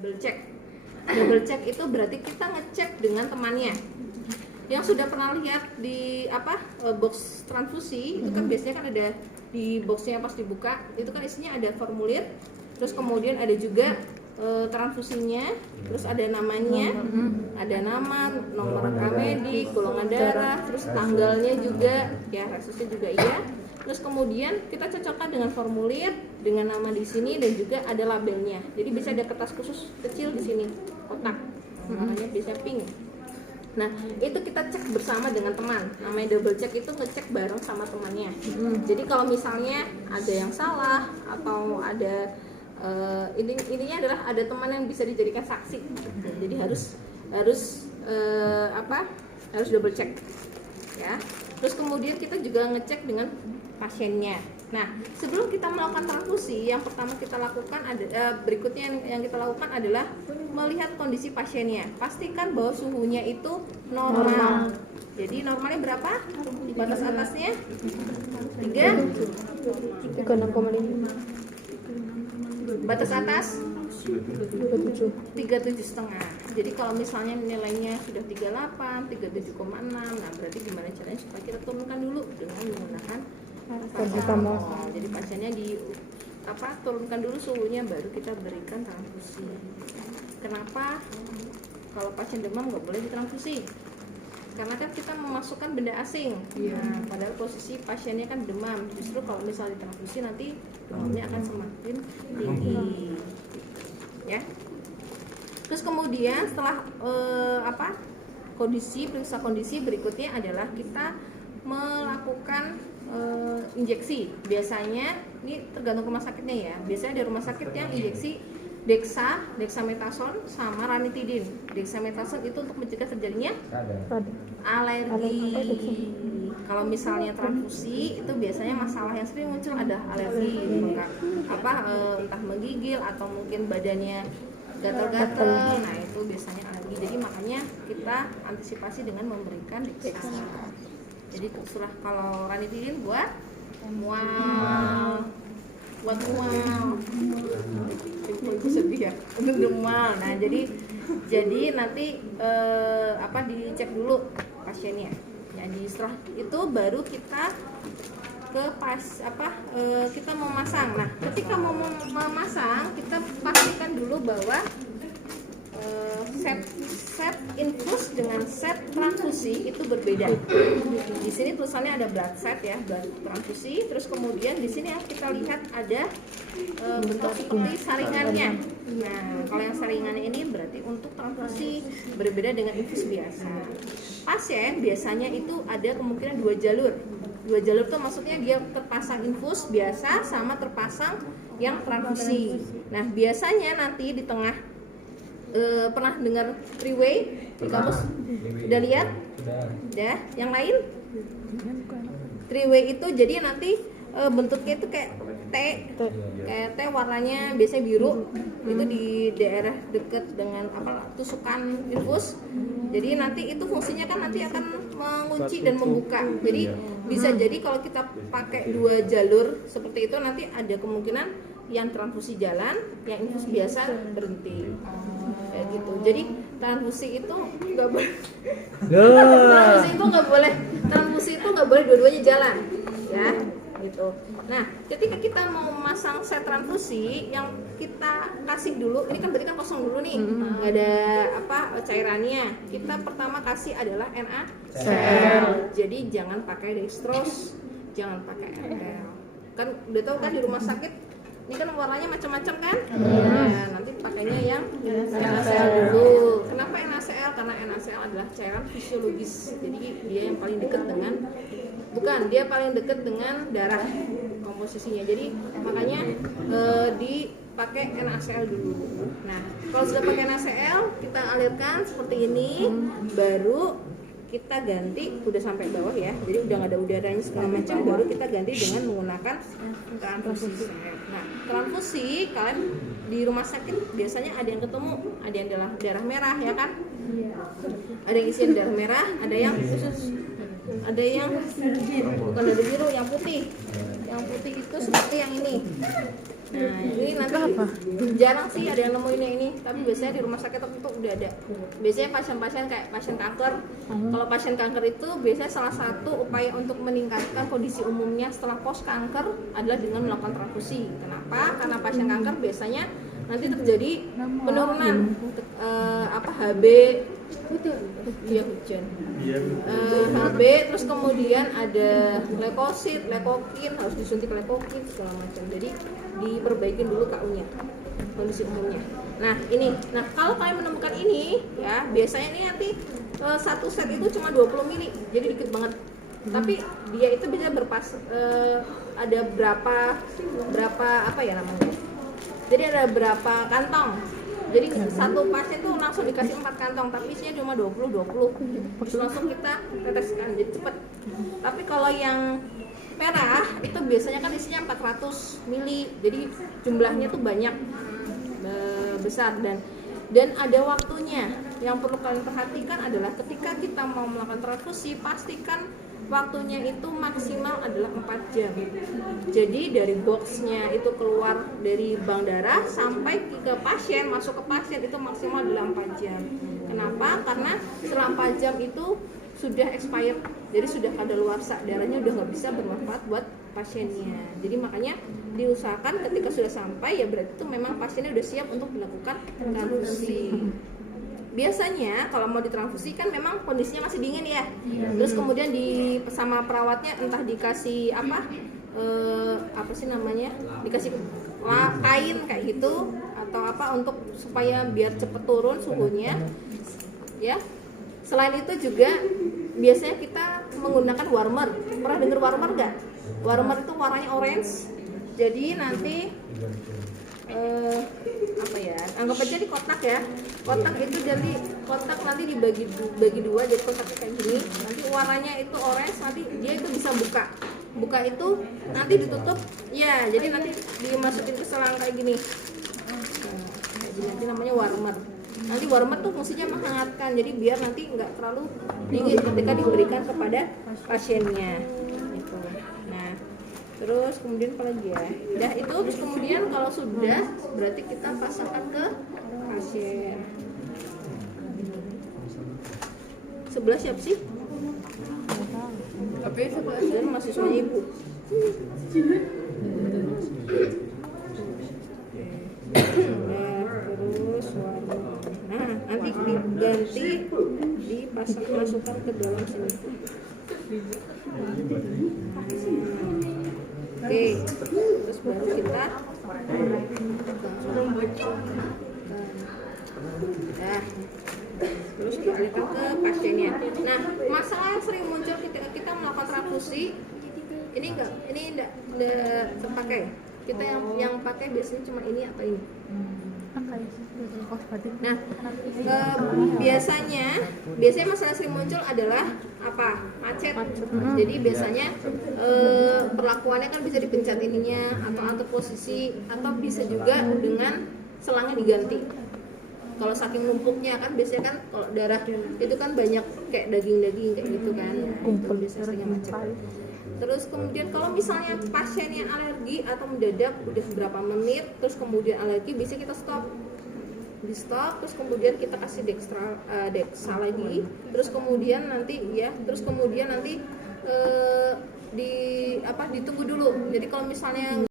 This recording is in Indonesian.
Double check. Double check itu berarti kita ngecek dengan temannya. Yang sudah pernah lihat di box transfusi itu kan biasanya kan ada di boxnya pas dibuka itu kan isinya ada formulir, terus kemudian ada juga transfusinya, terus ada namanya, ada nama, nomor rekamedi, golongan darah, terus tanggalnya juga, ya resusnya juga iya. Terus kemudian kita cocokkan dengan formulir, dengan nama di sini dan juga ada labelnya. Jadi bisa ada kertas khusus kecil di sini, kotak, namanya bisa pink. Nah itu kita cek bersama dengan teman. Namanya double check itu ngecek bareng sama temannya. Jadi kalau misalnya ada yang salah atau ada intinya adalah ada teman yang bisa dijadikan saksi. Jadi harus double check, ya. Terus kemudian kita juga ngecek dengan pasiennya. Nah, sebelum kita melakukan transfusi, yang pertama kita lakukan berikutnya yang kita lakukan adalah melihat kondisi pasiennya. Pastikan bahwa suhunya itu normal. Jadi normalnya berapa? Batas atasnya 36,5. Batas atas 37,5. Jadi kalau misalnya nilainya sudah 38, 37,6, nah berarti gimana caranya supaya kita turunkan dulu dengan menggunakan paracetamol. Jadi pasiennya turunkan dulu suhunya baru kita berikan transfusi. Kenapa kalau pasien demam nggak boleh ditransfusi? Karena kan kita memasukkan benda asing. Nah, padahal posisi pasiennya kan demam. Justru kalau misalnya ditransfusi nanti demamnya akan semakin tinggi. Ya. Terus kemudian setelah periksa kondisi berikutnya adalah kita melakukan injeksi. Biasanya ini tergantung rumah sakitnya ya. Biasanya ada rumah sakit yang injeksi dexamethasone sama ranitidin. Dexamethasone itu untuk mencegah terjadinya alergi. Kalau misalnya transfusi itu biasanya masalah yang sering muncul ada alergi, entah menggigil atau mungkin badannya gatal-gatal. Nah itu biasanya alergi. Jadi makanya kita antisipasi dengan memberikan dexamethasone. Jadi setelah kalau ranitidin buat mual, itu sedih ya, mual. Nah jadi nanti dicek dulu pasiennya. Jadi setelah itu baru kita kita memasang. Nah ketika mau memasang kita pastikan dulu bahwa set infus dengan set transfusi itu berbeda. Di sini tulisannya ada blood set ya, blood transfusi. Terus kemudian di sini kita lihat ada bentuk seperti saringannya. Nah, kalau yang saringannya ini berarti untuk transfusi, berbeda dengan infus biasa. Pasien biasanya itu ada kemungkinan dua jalur. Dua jalur itu maksudnya dia terpasang infus biasa sama terpasang yang transfusi. Nah, biasanya nanti di tengah pernah dengar three way di kampus? Udah lihat? Udah. Yang lain? Three way itu jadi nanti bentuknya itu kayak T warnanya biasanya biru. Itu di daerah dekat dengan tusukan infus. Jadi nanti itu fungsinya kan nanti akan mengunci dan membuka. Jadi bisa jadi kalau kita pakai dua jalur seperti itu nanti ada kemungkinan yang transfusi jalan, yang infus biasa berhenti. Kayak gitu. Jadi transfusi itu nggak boleh. Transfusi itu nggak boleh dua-duanya jalan, ya. Gitu. Nah, ketika kita mau memasang set transfusi, yang kita kasih dulu, ini kan berarti kan kosong dulu nih, nggak ada cairannya. Kita pertama kasih adalah NaCl. Jadi jangan pakai dextrose, jangan pakai ml. Kan udah tahu kan di rumah sakit ini kan warnanya macam-macam kan? Nah, nanti pakainya yang NaCl dulu. Kenapa NaCl? Karena NaCl adalah cairan fisiologis. Jadi dia yang paling dekat dengan darah komposisinya. Jadi makanya dipakai NaCl dulu. Nah, kalau sudah pakai NaCl, kita alirkan seperti ini, baru kita ganti udah sampai bawah ya, jadi udah nggak ada udaranya segala macam, baru kita ganti dengan menggunakan transfusi. Nah, transfusi kalian di rumah sakit biasanya ada yang ketemu, ada yang darah merah ya kan, ada yang isian darah merah, ada yang khusus, ada yang bukan darah biru, yang putih Yang putih itu seperti yang ini. Nah, ini nanti jarang sih ada yang nemuin yang ini, tapi biasanya di rumah sakit tertentu udah ada. Biasanya pasien-pasien kayak pasien kanker. Kalau pasien kanker itu biasanya salah satu upaya untuk meningkatkan kondisi umumnya setelah pos kanker adalah dengan melakukan transfusi. Kenapa? Karena pasien kanker biasanya nanti terjadi penurunan HB, iya hujan, HB, terus kemudian ada leukosit, leukokin, harus disuntik leukokin segala macam. Jadi diperbaikin dulu KU-nya, kondisi umumnya. Nah ini, kalau kalian menemukan ini ya biasanya ini nanti satu set itu cuma 20 mili, jadi dikit banget. Tapi dia itu bisa ada berapa apa ya namanya? Jadi ada berapa kantong. Jadi satu pasien tuh langsung dikasih 4 kantong, tapi isinya cuma 20. Terus langsung kita teteskan, jadi cepet. Tapi kalau yang merah itu biasanya kan isinya 400 mili, jadi jumlahnya tuh banyak, besar, dan ada waktunya. Yang perlu kalian perhatikan adalah ketika kita mau melakukan transfusi, pastikan waktunya itu maksimal adalah 4 jam. Jadi dari boxnya itu keluar dari bank darah sampai ke pasien, masuk ke pasien itu maksimal adalah 4 jam. Kenapa? Karena setelah 4 jam itu sudah expired, jadi sudah kadaluarsa, darahnya udah nggak bisa bermanfaat buat pasiennya. Jadi makanya diusahakan ketika sudah sampai ya berarti itu memang pasiennya udah siap untuk dilakukan transfusi. Biasanya kalau mau ditransfusi kan memang kondisinya masih dingin ya. Terus kemudian sama perawatnya entah dikasih apa sih namanya? Dikasih kain kayak gitu atau apa untuk supaya biar cepet turun suhunya. Ya. Selain itu juga biasanya kita menggunakan warmer. Pernah dengar warmer nggak? Warmer itu warnanya orange. Jadi nanti anggap aja di kotak ya, kotak itu jadi kotak nanti dibagi dua, jadi kotaknya kayak gini, nanti warnanya itu orange, nanti dia itu bisa buka itu nanti ditutup ya, jadi nanti dimasukin ke selang kayak gini. Nanti namanya warmer. Nanti warmer tuh fungsinya menghangatkan, jadi biar nanti nggak terlalu dingin ketika diberikan kepada pasiennya gitu. Nah terus kemudian apa lagi ya? Udah itu, terus kemudian kalau sudah berarti kita pasangkan ke pasien. Sebelah siapa sih? Tapi sebelah dan mahasiswanya ibu. Terus warna. Nah nanti diganti masukkan ke dalam sini. Oke, terus baru kita terus dialihkan ke pasiennya. Nah, masalah yang sering muncul ketika kita melakukan transfusi ini enggak terpakai. Kita yang pakai biasanya cuma ini atau ini. Nah, biasanya masalah sering muncul adalah apa? Macet. Jadi biasanya perlakuannya kan bisa dipencet ininya atau atur posisi, atau bisa juga dengan selangnya diganti. Kalau saking numpuknya kan biasanya kan kalau darah itu kan banyak kayak daging-daging kayak gitu kan. Itu biasanya sering macet. Terus kemudian kalau misalnya pasien yang alergi atau mendadak udah beberapa menit terus kemudian alergi, bisa kita stop, terus kemudian kita kasih dexa lagi, terus kemudian nanti ditunggu dulu. Jadi kalau misalnya